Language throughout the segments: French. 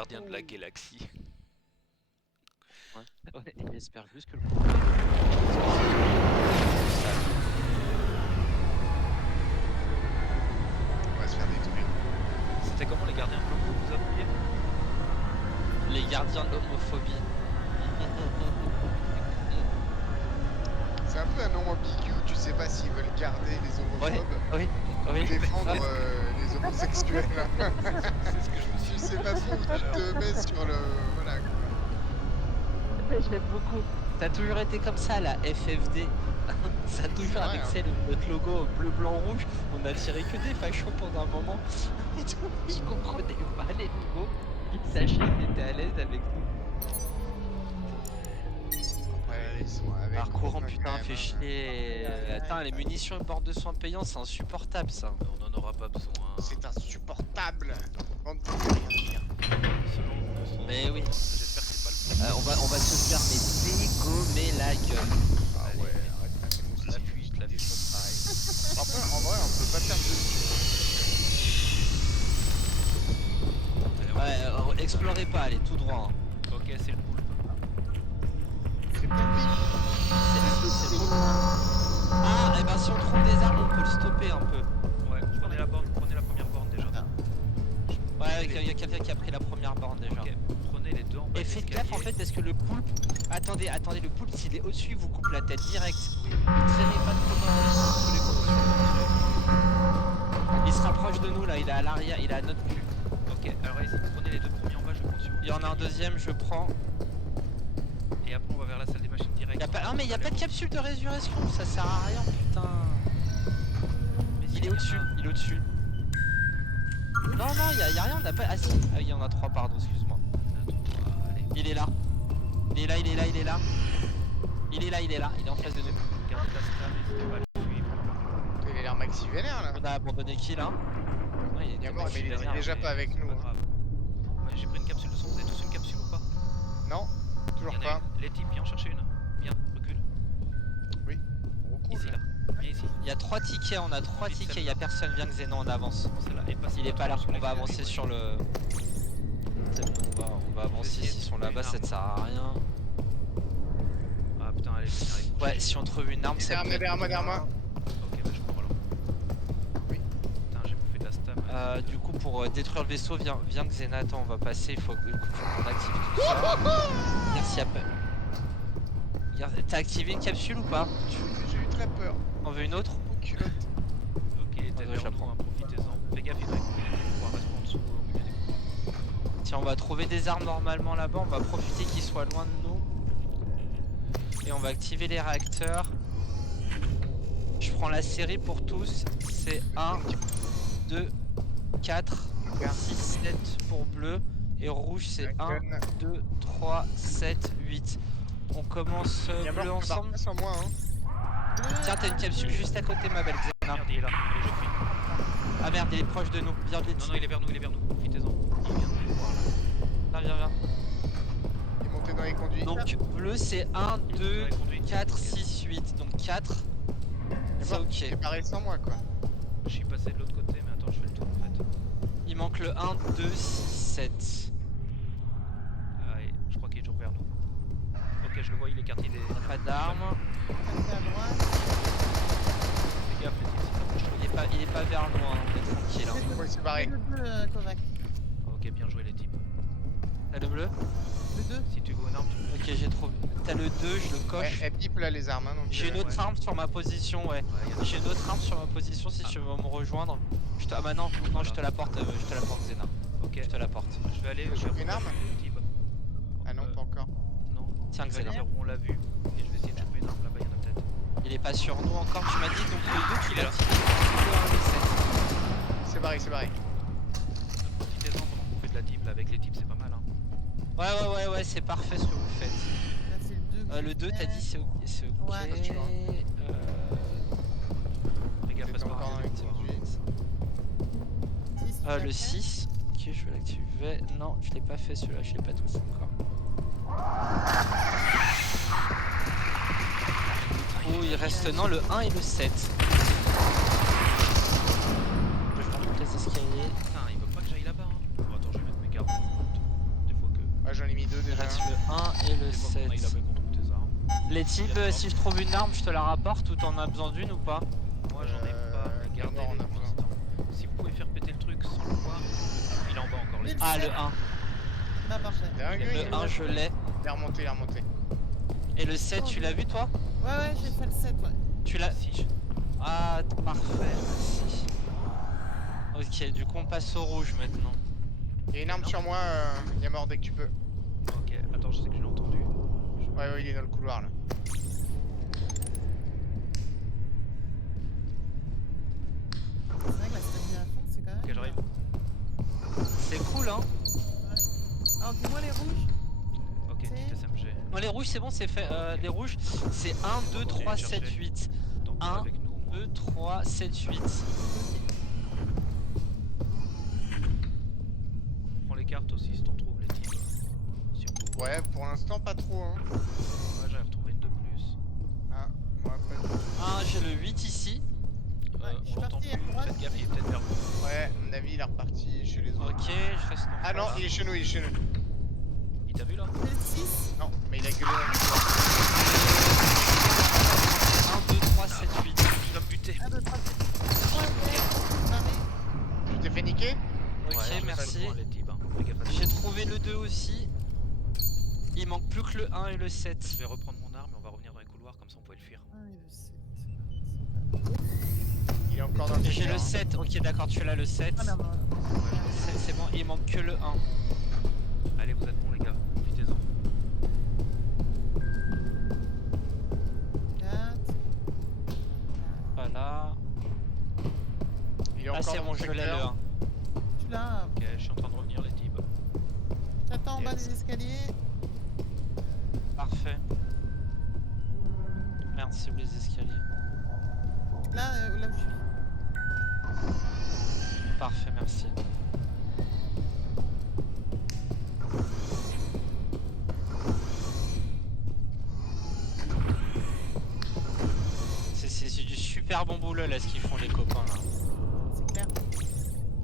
gardien de la galaxie. Ouais, j'espère juste que le On va se faire détruire. C'était comment les gardiens blancs que vous appeliez? les gardiens de l'homophobie. C'est un peu un nom ambigu, tu sais pas s'ils veulent garder les homophobes Oui, ou oui. défendre les homosexuels. C'est ce que je me suis Tu dit sais pas trop où tout à tu l'heure. te mets sur le... Voilà quoi. Je l'aime beaucoup. Ça a toujours été comme ça, la FFD. Ça a toujours vrai, avec hein. ça, notre logo bleu, blanc, rouge. On a tiré que des fachos pendant un moment. Et tout, ils comprenaient pas les logos. Ils sachaient qu'ils étaient à l'aise avec nous. Ouais, ils sont avec Alors courant, nous, putain, quand même, fait hein. chier. Attends, les munitions et bords de soins payants, c'est insupportable ça. On en aura pas besoin. C'est insupportable. Bande de rien dire. Mais oui. J'espère que c'est pas le On va se faire dégommer la gueule. Ah Allez, ouais, arrête de mettre les la moustiques, fuite, la des fuite. choses pareilles. Après, en vrai, on peut pas perdre de Allez, on va- Ouais, explorez pas, allez, tout droit. Hein. Ok, c'est le poulpe. C'est pas C'est beau. Ah, et ben si on trouve des armes, on peut le stopper un peu. Ouais, prenez la première borne déjà. Ouais, il y a quelqu'un qui a pris la première borne déjà. Ok, prenez les deux en bas Et de faites l'escalier. gaffe en fait parce que le poulpe. Attendez, le poulpe s'il est au-dessus, il vous coupe la tête direct. Traînez pas trop dans les Il se rapproche de nous là, il est à l'arrière, il est à notre cul. Ok, alors allez-y, prenez les deux premiers en bas, je prends sur. Il y en a un deuxième, je prends. Et après, on va vers la salle des machines direct. Ah mais il y a pas de capsule de résurrection, ça sert à rien putain. Il est au-dessus, il est au-dessus. Non, y a rien, on a pas. Ah si, ah il y en a trois, pardon, excuse-moi. Il est là. Il est là. Il est en face de nous. Gardez la stab, n'hésitez pas à le suivre. Il a l'air maxi vénère là. On a abandonné qui là? Ouais, Il est était mort, mais il maxi est vénère. déjà pas avec C'est nous. pas hein. grave. Ouais, j'ai pris une capsule de sang, vous avez tous une capsule ou pas? Non, toujours Il y en a pas. une. Les types, viens en chercher une. Viens, recule. Beaucoup Ici, là. là. Viens ici. Il y a 3 tickets, on a 3 tickets, il y a personne, viens Xenon, on avance. Celle-là. Et passe Il est pas là, sur on va l'escalier, avancer ouais. sur le... C'est bon, on va avancer, s'ils sont là-bas ça ne sert à rien. Ah putain, allez, je vais venir. Ouais, si on trouve une arme, ça peut être... Derrière moi. Ok, bah je cours alors. Oui. Putain, j'ai bouffé de la stam. Du coup, pour détruire le vaisseau, viens Xena, attends, on va passer, il faut qu'on active tout ça. Merci à peu. T'as activé une capsule ou pas? J'ai eu très peur. On veut une autre? Aux culottes. Ok, il était ouais, je la vers nous, prends. hein, profitez-en. Fais gaffe, il y en a qui vont pouvoir rester en dessous au milieu des couloirs. Tiens, on va trouver des armes normalement là-bas, on va profiter qu'ils soient loin de nous. Et on va activer les réacteurs. Je prends la série pour tous, c'est 1, 2, 4, 6, 7 pour bleu. Et rouge c'est 1, 2, 3, 7, 8. On commence bleu ensemble. Sans moi, hein. Tiens, t'as une capsule juste à côté ma belle Xena. Merde, il est là. Allez, je fuis. Ah merde, il est proche de nous, viens vite. Non, il est vers nous, profitez-en. Il vient de nous voir là. Viens. Il est monté dans les conduits. Donc bleu c'est 1, 2, 4, 6, 8. Donc 4. C'est ok. Il est barré sans moi quoi. Je suis passé de l'autre côté, mais attends, je fais le tour en fait. Il manque le 1, 2, 6, 7. Allez, je crois qu'il est toujours vers nous. Ok, je le vois, il est quartier des. Pas d'armes. Passez à droite. Fais gaffe, les types, si t'approches trop. Il est pas vers nous, hein. On est tranquille. Hein. Ouais, c'est barré. Le bleu, Kovac. Ok, bien joué les types. T'as le bleu? Le 2. Si tu veux une arme, tu peux. Ok, j'ai trouvé. T'as le 2, je le Ouais, coche. elle pipe là les armes. Hein, donc, J'ai une autre ouais. arme sur ma position, ouais. Ouais, y en a J'ai une autre arme sur ma position si tu veux me rejoindre. Ah bah non, je te la porte, Xena. Ok, Je te la porte. je vais aller. Je vers fais une arme les types. Ah non, pas encore. Non. Tiens, Je vais Xena. aller vers où on l'a vu. Et je vais essayer de choper une arme là-bas, il y en a peut-être. Il est pas sur nous encore, tu m'as dit, donc le 2 tu Il est l'as là. activé. C'est barré. Profitez-en pendant qu'on fait de la type là avec les types, c'est pas mal hein. Ouais, c'est parfait ce que vous faites. Là, c'est le 2. que Le j'ai 2 t'as fait. dit c'est ok. Ouais, tu vois. Fais gaffe, T'es passe pas encore dans par les les couloirs. conduits. Six, tu l'as Le fait. 6. Ok, je vais l'activer. Non, je l'ai pas fait celui-là, je l'ai pas tous encore. Du coup, il reste non le 1 et le 7. Je vais faire toutes les escaliers. Putain, il veut pas que j'aille là-bas hein. Bon, attends, je vais mettre mes gardes. Les types, si je trouve une arme, je te la rapporte ou t'en as besoin d'une ou pas? Moi j'en ai pas, mais gardez d'abord, on a pour besoin. l'instant. Si vous pouvez faire péter le truc sans le voir, il est en bas encore les. Ah, le 1. Bah parfait. Dingue, il Le 1, je l'ai. est remonté, il est remonté. Et le 7, tu l'as vu toi? Ouais, j'ai fait le 7, ouais. Tu l'as. Si. Ah, parfait, merci. Ok, du coup on passe au rouge maintenant. Il y a une arme sur moi, il y a mort dès que tu peux. Ok, attends, je sais que je l'ai entendu. Ouais, il est dans le couloir là. C'est vrai que la stamina à fond, c'est quand même. Ok, j'arrive. C'est cool hein. Alors dis-moi les rouges. Ok, C'est- petit SMG. Non, les rouges c'est bon, c'est fait. Les rouges c'est 1, 2, 3, 7, 8. Donc, Un, avec nous. 2, 3, 7, 8. Prends les cartes aussi si t'en trouves les types. Si on peut. Ouais, pour l'instant pas trop hein. Ouais, j'en ai retrouvé une de plus. Ah, moi pas du tout. J'ai le 8 ici. Ouais, je suis On l'entend parti plus. à droite. Faites gaffe, il est peut-être vers vous. Ouais, à mon avis il est reparti chez les autres. Ok, je reste en Ah non, face. il est chez nous, il est chez nous. Il t'a vu là? J'ai le 6. Non, mais il a gueulé dans le couloir. 1, 2, 3, 7, 8. Il va me buter. 1, 2, 3, 4. Ok. Barré. Tu t'es fait niquer? Ok, Ouais, je merci. sais le point, les types, hein. Fais gaffe à ça. J'ai trouvé le 2 aussi. Il manque plus que le 1 et le 7. Je vais reprendre mon arme et on va revenir dans les couloirs comme ça on pouvait le fuir. Ah, il le sait. Il est encore dans le J'ai couloir. le 7. Ok, d'accord, tu l'as le 7. Ah merde. C'est bon, il manque que le 1. Allez, vous êtes bons les gars, profitez-en. 4. Voilà. Il est Ah, encore c'est dans bon, le je l'ai le secteur. 1. Tu l'as. Ok, je suis en train de revenir les types. T'attends en bas des escaliers. Parfait. Merci, les escaliers. Là où je suis. Parfait, merci. C'est du super bon boulot là ce qu'ils font les copains là. C'est clair.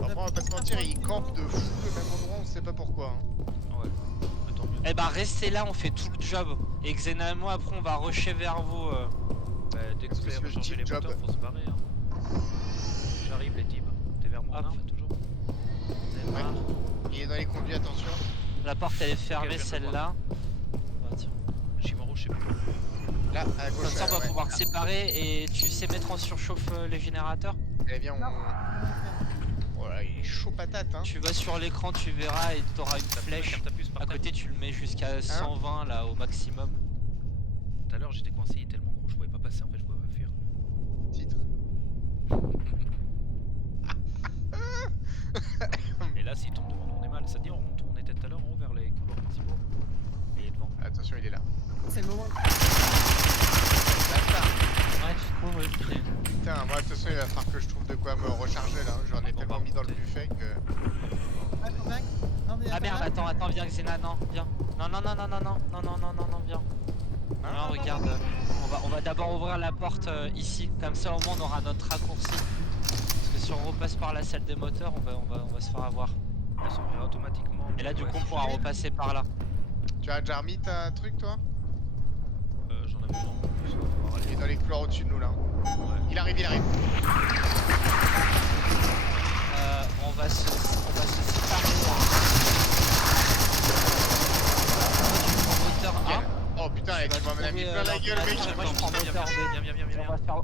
Après, on va pas se mentir, il campe de fou le même endroit, on sait pas pourquoi. Hein. Ouais, mais tant mieux. Eh bah restez là, on fait tout le job. Et Xena et moi après on va rusher vers vous. Bah, dès que vous Parce avez que le rechargé les type moteurs, job. faut se barrer. Hein. J'arrive les types. T'es vers mon Hop. arme toujours? Ouais. Il est dans les conduits, attention. La porte elle est fermée je viens de celle-là. Bah, tiens. Chimero, je sais plus. Là, à Comme gauche. ça on va ouais. pouvoir se séparer et tu sais mettre en surchauffe les générateurs. Allez, viens, on. Oh là, il est chaud patate, hein. Tu vas sur l'écran, tu verras et t'auras une T'as pris ma flèche. carte à puce par À terre. côté tu le mets jusqu'à 120 là au maximum. Tout à l'heure j'étais coincé, il est tellement gros, je pouvais pas passer en fait, je pouvais pas fuir. Titre. Et là s'il tombe devant nous on est mal, ça te dit on était tout à l'heure en haut vers les couloirs principaux. Et il est devant. Attention, il est là. C'est le moment. Bâtard. Ouais tu trouves ok. Putain, moi, de toute façon, il va falloir que je trouve de quoi me recharger là. J'en ai Bon, tellement bah, mis dans le montez. buffet que. Ah, contact. Non, mais Ah merde attends, attends viens Xena non viens. Non viens. Non, regarde, on va d'abord ouvrir la porte ici, comme ça au moins on aura notre raccourci. Parce que si on repasse par la salle des moteurs, on va se faire avoir. On s'ouvrir automatiquement. Et là du Ouais, coup on si pourra repasser par là. Tu as déjà remis ta truc, toi? j'en avais une en plus, on va pouvoir Il est aller. dans les couloirs au-dessus de nous là. Ouais. Il arrive, il arrive. On va se séparer. Tu prends moteur 1. Oh putain, tu m'en as mis plein la gueule, mec. Moi je prends moteur 2. Viens.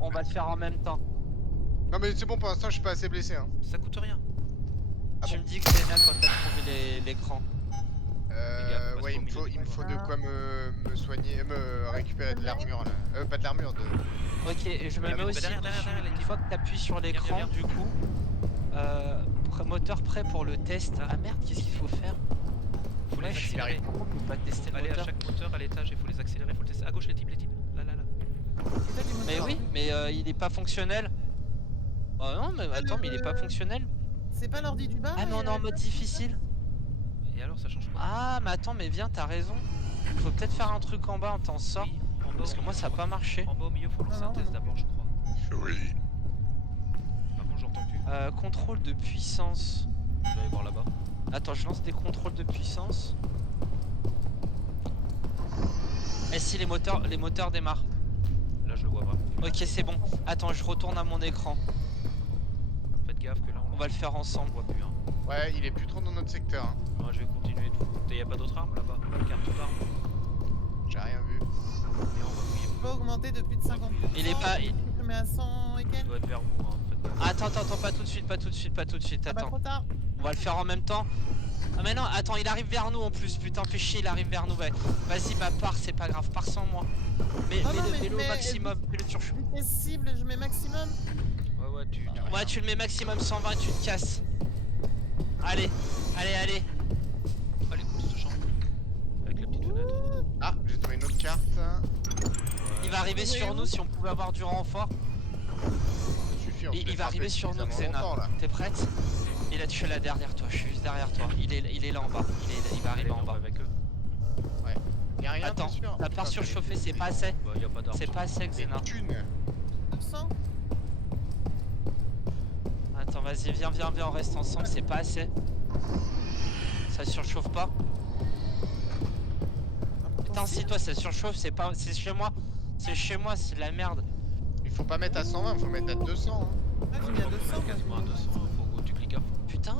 On va le faire en même temps. Non, mais c'est bon, pour l'instant, je suis pas assez blessé. Hein. Ça coûte rien. Ah Tu bon. me dis Xena quand t'as trouvé l'écran. gaffe, Ouais, il me faut de quoi me soigner, me récupérer de l'armure là. Pas de l'armure, de. Ok, et je me Derrière, mets aussi derrière, dessus. derrière, les Une fois que t'appuies sur l'écran, viens. du coup, moteur prêt pour le test. Ah merde, qu'est-ce qu'il faut faire? Faut les Ouais, je suis accélérer. on peut pas tester le Allez à moteur. chaque moteur, à l'étage, il faut les accélérer, il faut le tester. À gauche les types. Là. Et t'as du moteur. Mais oui, mais il est pas fonctionnel. Oh non, mais attends, mais il est pas fonctionnel. C'est pas l'ordi du bas Ah, mais on est en mode difficile. Et alors ça change quoi? Ah, mais attends, mais viens, t'as raison. Faut peut-être faire un truc en bas, on t'en sort. Oui, en bas, Parce que au moi, ça a milieu, pas marché. En bas au milieu, faut lancer un Non, test non. d'abord, je crois. Oui. Par contre, j'entends plus. Contrôle de puissance. Je vais aller voir là-bas. Attends, je lance des contrôles de puissance. Et si les moteurs démarrent. Là je le vois pas. Ok, c'est bon. Attends, je retourne à mon écran. Faites gaffe que là On va le faire on ensemble. le voit plus. Hein. Ouais, il est plus trop dans notre secteur. Hein. Moi je vais continuer de foutre. Y'a pas d'autres armes là-bas? Pas de carte d'armes. J'ai rien vu. Et on va fouiller. Je peux augmenter de plus de 50%. Il est pas- Je mets à 100 et Il quelques. doit être vers vous. Hein. Faites gaffe. Attends, pas tout de suite, pas tout de suite, pas tout de suite. Ah bah Attends. trop tard. On va le faire en même temps. Ah mais non, attends, il arrive vers nous en plus, putain, fais chier, il arrive vers nous, ouais. Vas-y, bah pars, c'est pas grave, pars sans moi. Mais Non, non, mets-le au mais- maximum, fais-le surchauffe. Vitesse cible, je mets maximum. Ouais, tu Ouais, tu le mets maximum 120 et tu te casses. Allez. Allez, écoute ce champ. Avec la petite fenêtre. Ah, j'ai trouvé une autre carte. Il va arriver sur nous si on pouvait avoir du renfort. Ça suffit, on se Il fait va arriver frapper sur nous, suffisamment Xena. longtemps, là. T'es prête? Il a tué là derrière toi, je suis juste derrière toi. Il est là en bas. Il va arriver en bas. avec eux. Y'a rien, Attends, t'es sûr? la part surchauffée, c'est pas assez. Bah y'a pas d'armes. C'est pas assez, C'est Xena. une thune. 900. Attends, vas-y, viens, on reste ensemble, c'est pas assez. Ça surchauffe pas? Putain, si toi ça surchauffe, c'est pas. C'est chez moi. C'est chez moi, c'est de la merde. Il faut pas mettre à 120, faut mettre à 200. Hein. Ah, j'ai mis à 200. Quasiment à 200. Faut que tu cliques à fond. Putain,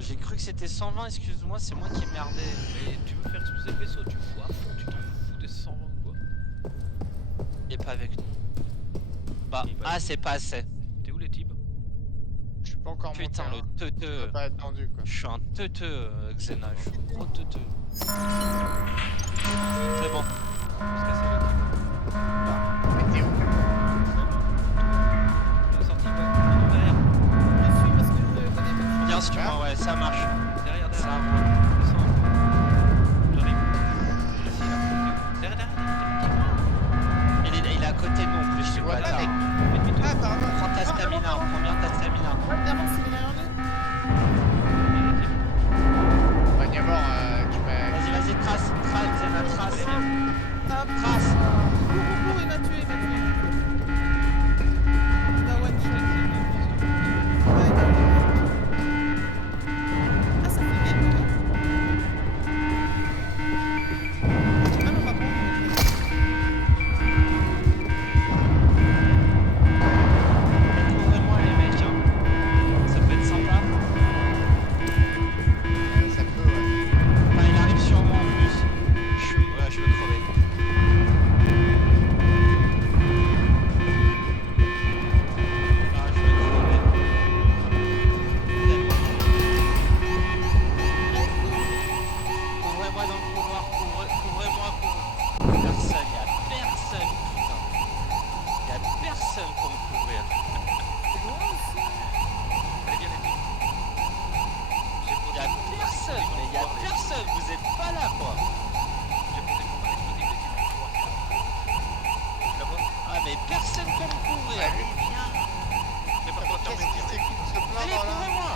j'ai cru que c'était 120, excuse-moi, c'est moi qui ai merdé. Mais tu veux faire exploser le vaisseau, tu fous à fond, tu t'en fous des 120 quoi. Il est pas avec nous. Bah, Il est pas ah, avec c'est pas assez. T'es où les types? Je suis pas encore monté. Putain, hein. le Je teuteux. peux pas être tendu quoi. Je suis un teuteux, Xena, je suis un gros teuteux. C'est bon. On se casser les types. Mais t'es où? La sortie, ouais. Derrière. Je suis parce que je connais pas le chemin. Bien sûr, ouais, ça marche. Derrière, Ça derrière. roule. Descends. J'arrive. Ici, là. Derrière. Il est à côté de nous en plus, je suis vois pas, bâtard. mec. Fais demi-tour. Ah, pardon. Prends ta stamina, prends bien ta stamina. Ouais, d'avance, il est derrière nous. Bah, d'abord, tu m'as. Vas-y, trace, Xena, trace. Ah, Trace. cours, il m'a tué, il m'a tué. Il m'a one shot. Ouais, il m'a one shot. Ah, ça fait game. Ah non, par contre. Couvrez-moi les mecs, hein. Ça peut être sympa. Ça peut, ouais. Bah, il arrive sur moi en plus. Ouais, je veux crever. Ah, je veux crever. Couvrez-moi dans le couloir, couvrez-moi. Personne, y'a personne, putain. Y'a personne pour me couvrir. Allez, viens les types. Y'a personne, mais y'a personne, vous êtes pas là quoi. J'ai posé mon pain explosif, les types. Tu vois, tu la vois? Ah mais personne pour me couvrir. Allez, Prépare-toi à Qu'est-ce fermer. qui c'est qui se plaint Allez, par là? couvrez-moi.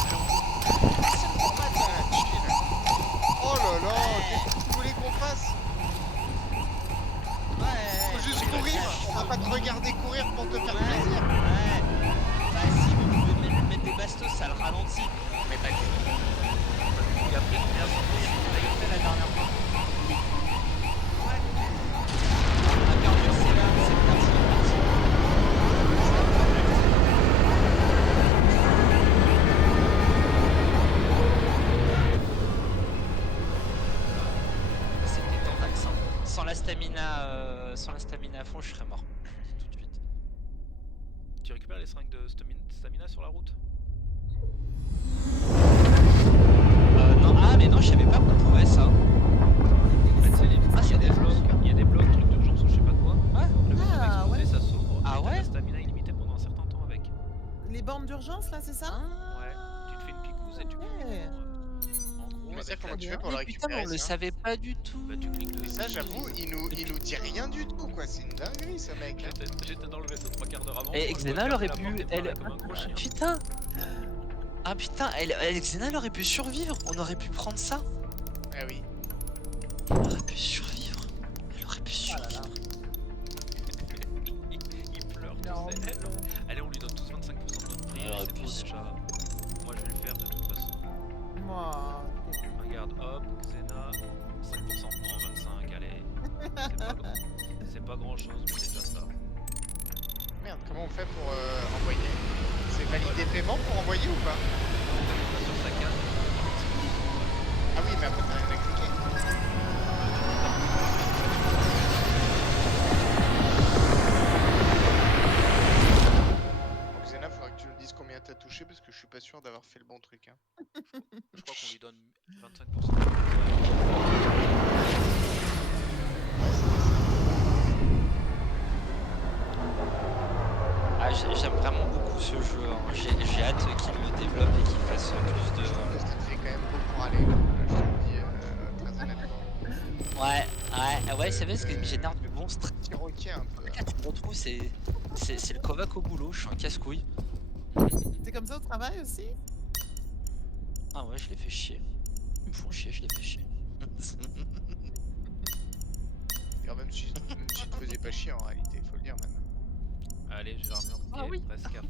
Personne pour m'attendre. Oh là là, qu'est-ce que tu voulais qu'on fasse? Ouais. Faut juste courir, on va pas te regarder courir pour te faire plaisir. Ouais. Bah si, vous pouvez mettre des bastos, ça le ralentit. Mais pas du tout. Et après, on vient sans courir. On l'a fait la dernière fois. Ouais. On a perdu, c'est là, c'est parti, c'est parti. C'était ton accent. Sans la stamina à fond, je serais mort. Je vous le dis tout de suite. Tu récupères les seringues de stamina sur la route? Non, ah mais non, je savais pas qu'on pouvait ça. Tu sais, Ah, il y a des c'est blocs, il y a des blocs, trucs d'urgence ou je sais pas quoi. Ouais. Le vaisseau va Ah, exploser, ouais. ça s'ouvre. Ah et t'as ouais la stamina illimitée pendant un certain temps avec. Les bornes d'urgence, là, c'est ça? Ouais, tu te fais une picouse et tu cliques Ouais. en gros. Mais ça, avec comment la- tu fais pour le Mais putain, mais récupérer on le ça? savait pas du tout. Bah, tu cliques Mais dessus. ça, j'avoue, il nous dit rien du tout, quoi. C'est une dinguerie, ce mec. Hein. J'étais dans le vaisseau 3 quarts d'heure avant. Et moi, je Xena, me elle aurait fermais la pu. porte et parlais Elle... comme un gros chien. Putain. Ah putain, Xena, elle aurait pu survivre. On aurait pu prendre ça. Ah oui. Elle aurait pu survivre. Elle aurait pu survivre. Il pleure, tu Non, sais. Allez, on lui donne tous 25% de notre prix. Alors, C'est puis- bon déjà. Moi, je vais le faire de toute façon. moi. Regarde, hop, Xena, 5%, non 25, allez. C'est pas grand chose, mais c'est déjà ça. Merde, comment on fait pour envoyer? C'est valider paiement pour envoyer ou pas? On va sur sa carte, Ah oui, mais après t'as rien à cliquer. Bon, Xena, faudra que tu nous dises combien t'as touché parce que je suis pas sûr d'avoir fait le bon truc. Hein. je crois qu'on lui donne 25%. Ah, j'aime vraiment beaucoup ce jeu. Hein. J'ai hâte qu'il le développe et qu'il fasse plus de. Je trouve que ça te fait quand même beaucoup râler là. Je te le dis très honnêtement. Ouais, c'est vrai ce qui me génère du monstre. Petit requin un peu. Tu me retrouves, c'est le Kovac au boulot, je suis un casse-couille. C'est comme ça au travail aussi? Ah ouais, je les fais chier. Ils me font chier, je les fais chier. Alors même si tu te faisais pas chier en réalité, faut le dire maintenant. Allez, j'ai l'armure qui Ah est oui. presque à fond.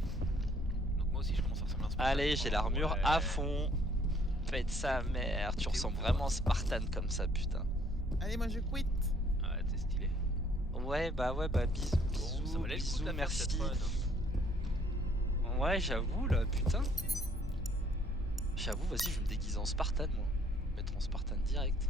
Donc moi aussi je commence à ressembler à un Spartan. Allez, j'ai l'armure Ouais. à fond. Faites sa mère, tu T'es ressembles ouf, vraiment Spartan comme ça, putain. Allez, moi je quitte. Ouais, t'es stylé. Ouais, bah bisous, Bon, ça valait le coup bisous, de la faire cette merci. run. Ouais, j'avoue là, putain. J'avoue, vas-y, je vais me déguiser en Spartan, moi. Mettre en Spartan direct.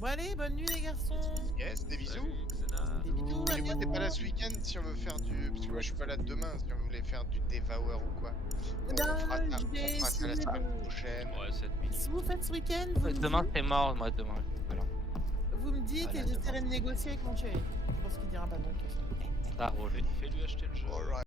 Bon allez, bonne nuit les garçons. Yes, des bisous. Salut, Xena. Des bisous, à Mais moi t'es bientôt. pas là ce week-end si on veut faire du... Parce que moi je suis pas là demain si on voulait faire du Devour ou quoi. On Ben, fera ça, je vais on fera ça la essayer semaine de- prochaine. Ouais, 7 minutes. Si vous faites ce week-end, vous, me Demain, dites, t'es mort, moi, demain. Voilà. vous me dites Voilà, et j'essaierai de négocier avec mon chéri. Je pense qu'il dira pas non. Ça roule. Fais-lui acheter le jeu. Alright.